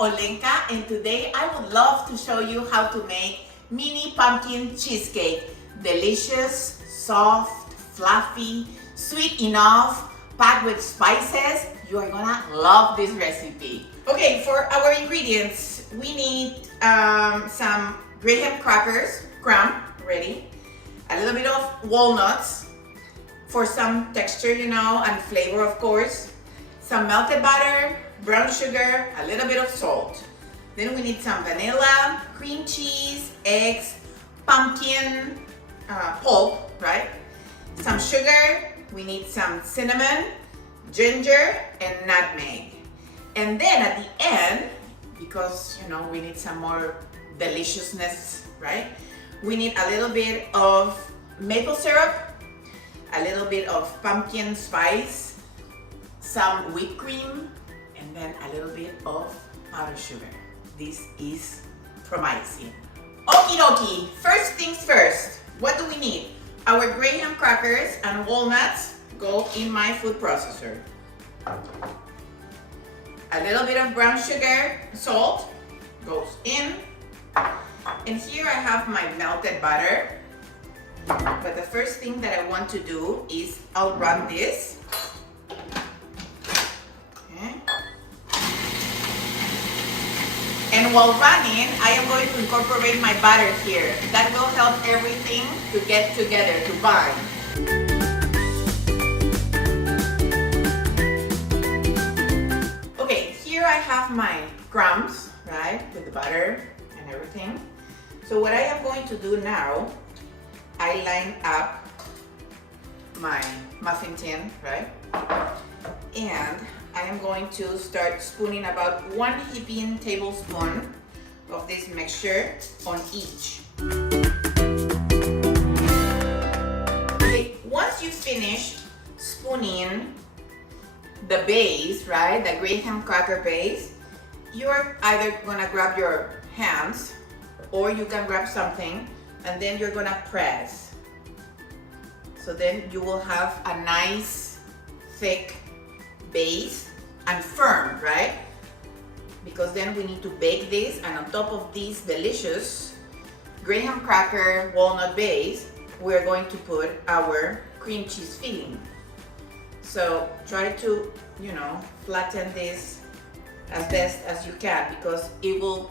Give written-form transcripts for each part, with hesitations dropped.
Olenka, and today I would love to show you how to make mini pumpkin cheesecake. Delicious, soft, fluffy, sweet enough, packed with spices. You are gonna love this recipe. Okay, for our ingredients, we need some graham crackers, crumb, ready. A little bit of walnuts for some texture, and flavor, of course. Some melted butter, brown sugar, a little bit of salt. Then we need some vanilla, cream cheese, eggs, pumpkin pulp, right? Some sugar, we need some cinnamon, ginger, and nutmeg. And then at the end, because we need some more deliciousness, right? We need a little bit of maple syrup, a little bit of pumpkin spice, some whipped cream, and then a little bit of powdered sugar. This is promising. Okie dokie, first things first, what do we need? Our graham crackers and walnuts go in my food processor. A little bit of brown sugar, salt goes in. And here I have my melted butter. But the first thing that I want to do is I'll run this. Okay. And while running, I am going to incorporate my butter here. That will help everything to get together, to bind. Okay, here I have my crumbs, right, with the butter and everything. So what I am going to do now, I line up my muffin tin, right? And I am going to start spooning about 1 heaping tablespoon of this mixture on each. Okay, once you finish spooning the base, right, the graham cracker base, you're either gonna grab your hands or you can grab something and then you're gonna press. So then you will have a nice thick base and firm, right? Because then we need to bake this, and on top of this delicious graham cracker walnut base, we're going to put our cream cheese filling. So try to, flatten this as best as you can, because you'll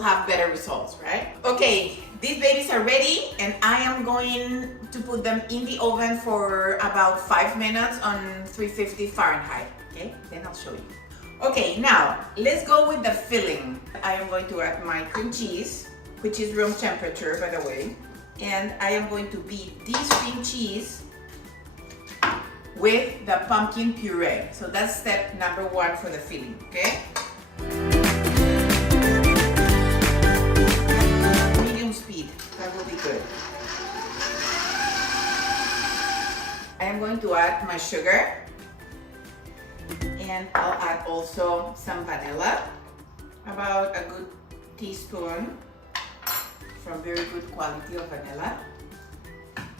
have better results, right? Okay, these babies are ready, and I am going to put them in the oven for about 5 minutes on 350 Fahrenheit, okay? Then I'll show you. Okay, now let's go with the filling. I am going to add my cream cheese, which is room temperature, by the way, and I am going to beat this cream cheese with the pumpkin puree. So that's step number 1 for the filling, okay? Speed, that will be good. I am going to add my sugar, and I'll add also some vanilla, about a good teaspoon from very good quality of vanilla,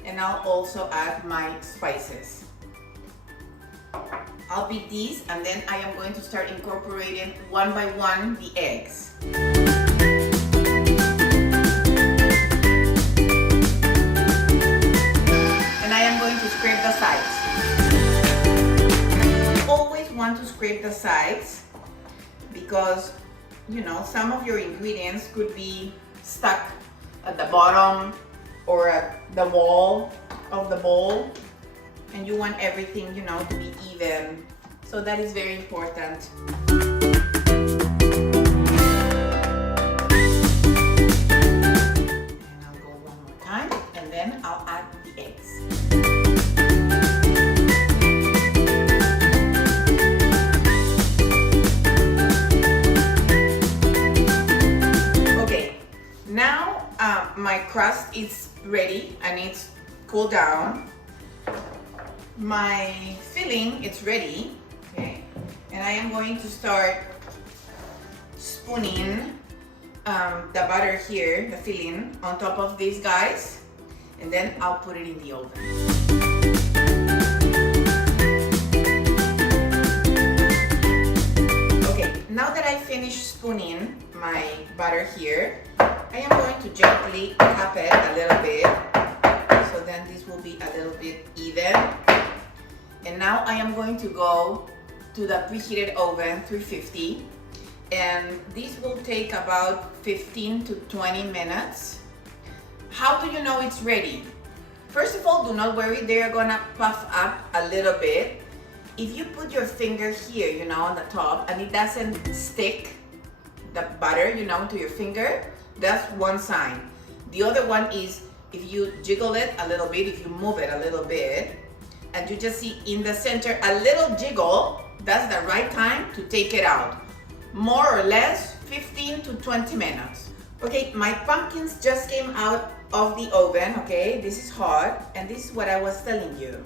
and I'll also add my spices. I'll beat these, and then I am going to start incorporating one by one the eggs. Scrape the sides. Always want to scrape the sides because some of your ingredients could be stuck at the bottom or at the wall of the bowl, and you want everything to be even, so that is very important. And I'll go one more time, and then I'll add the eggs. My crust is ready and it's cooled down. My filling is ready, okay? And I am going to start spooning the butter here, the filling, on top of these guys, and then I'll put it in the oven. Okay, now that I finished butter here. I am going to gently tap it a little bit, so then this will be a little bit even. And now I am going to go to the preheated oven, 350, and this will take about 15 to 20 minutes. How do you know it's ready? First of all, do not worry, they are gonna puff up a little bit. If you put your finger here, you know, on the top, and it doesn't stick the butter, you know, to your finger, that's one sign. The other one is if you jiggle it a little bit, if you move it a little bit, and you just see in the center a little jiggle, that's the right time to take it out. More or less 15 to 20 minutes. Okay, my pumpkins just came out of the oven, okay? This is hot, and this is what I was telling you.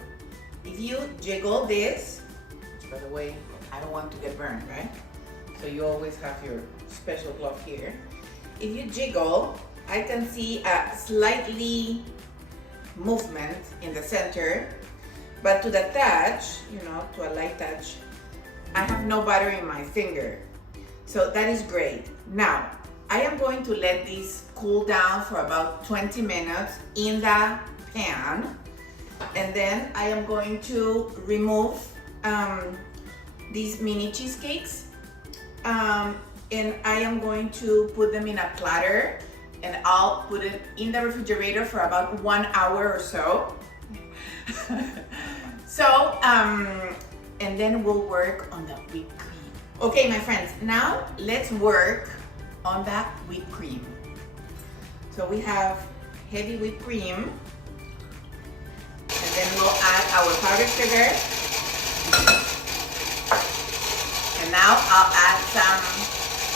If you jiggle this, which by the way, I don't want to get burned, right? So you always have your special glove here. If you jiggle, I can see a slightly movement in the center, but to the touch, you know, to a light touch, I have no butter in my finger. So that is great. Now, I am going to let this cool down for about 20 minutes in the pan. And then I am going to remove these mini cheesecakes. And I am going to put them in a platter, and I'll put it in the refrigerator for about 1 hour or so. And then we'll work on the whipped cream. Okay, my friends, now let's work on that whipped cream. So we have heavy whipped cream, and then we'll add our powdered sugar. And now I'll add some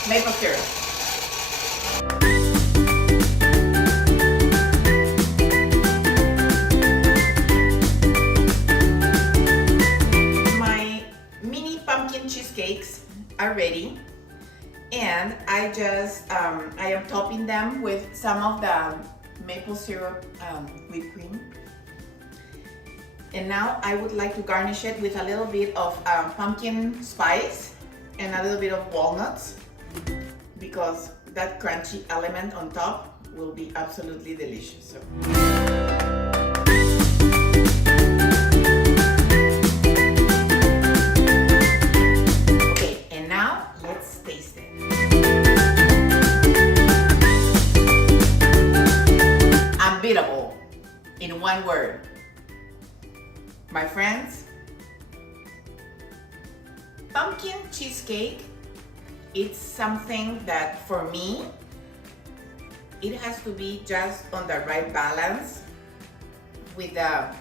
maple syrup. My mini pumpkin cheesecakes are ready, and I am topping them with some of the maple syrup whipped cream. And now I would like to garnish it with a little bit of pumpkin spice and a little bit of walnuts, because that crunchy element on top will be absolutely delicious. Okay, and now let's taste it. Unbeatable, in one word. My friends, pumpkin cheesecake, it's something that for me, it has to be just on the right balance with the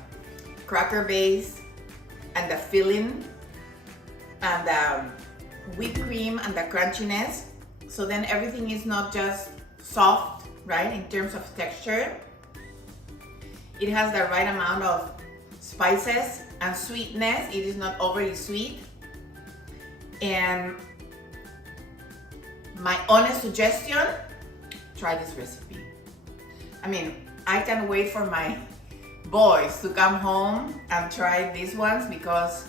cracker base and the filling and the whipped cream and the crunchiness. So then everything is not just soft, right, in terms of texture. It has the right amount of spices and sweetness. It is not overly sweet. And my honest suggestion, try this recipe. I mean, I can't wait for my boys to come home and try these ones, because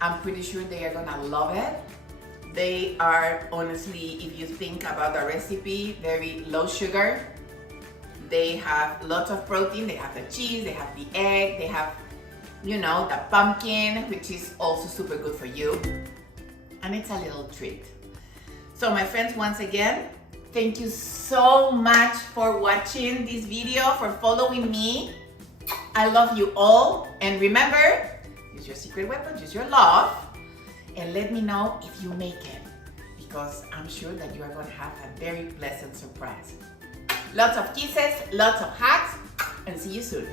I'm pretty sure they are gonna love it. They are, honestly, if you think about the recipe, very low sugar. They have lots of protein. They have the cheese, they have the egg, they have, you know, the pumpkin, which is also super good for you. And it's a little treat. So my friends, once again, thank you so much for watching this video, for following me. I love you all. And remember, use your secret weapon, use your love, and let me know if you make it, because I'm sure that you are going to have a very pleasant surprise. Lots of kisses, lots of hugs, and see you soon.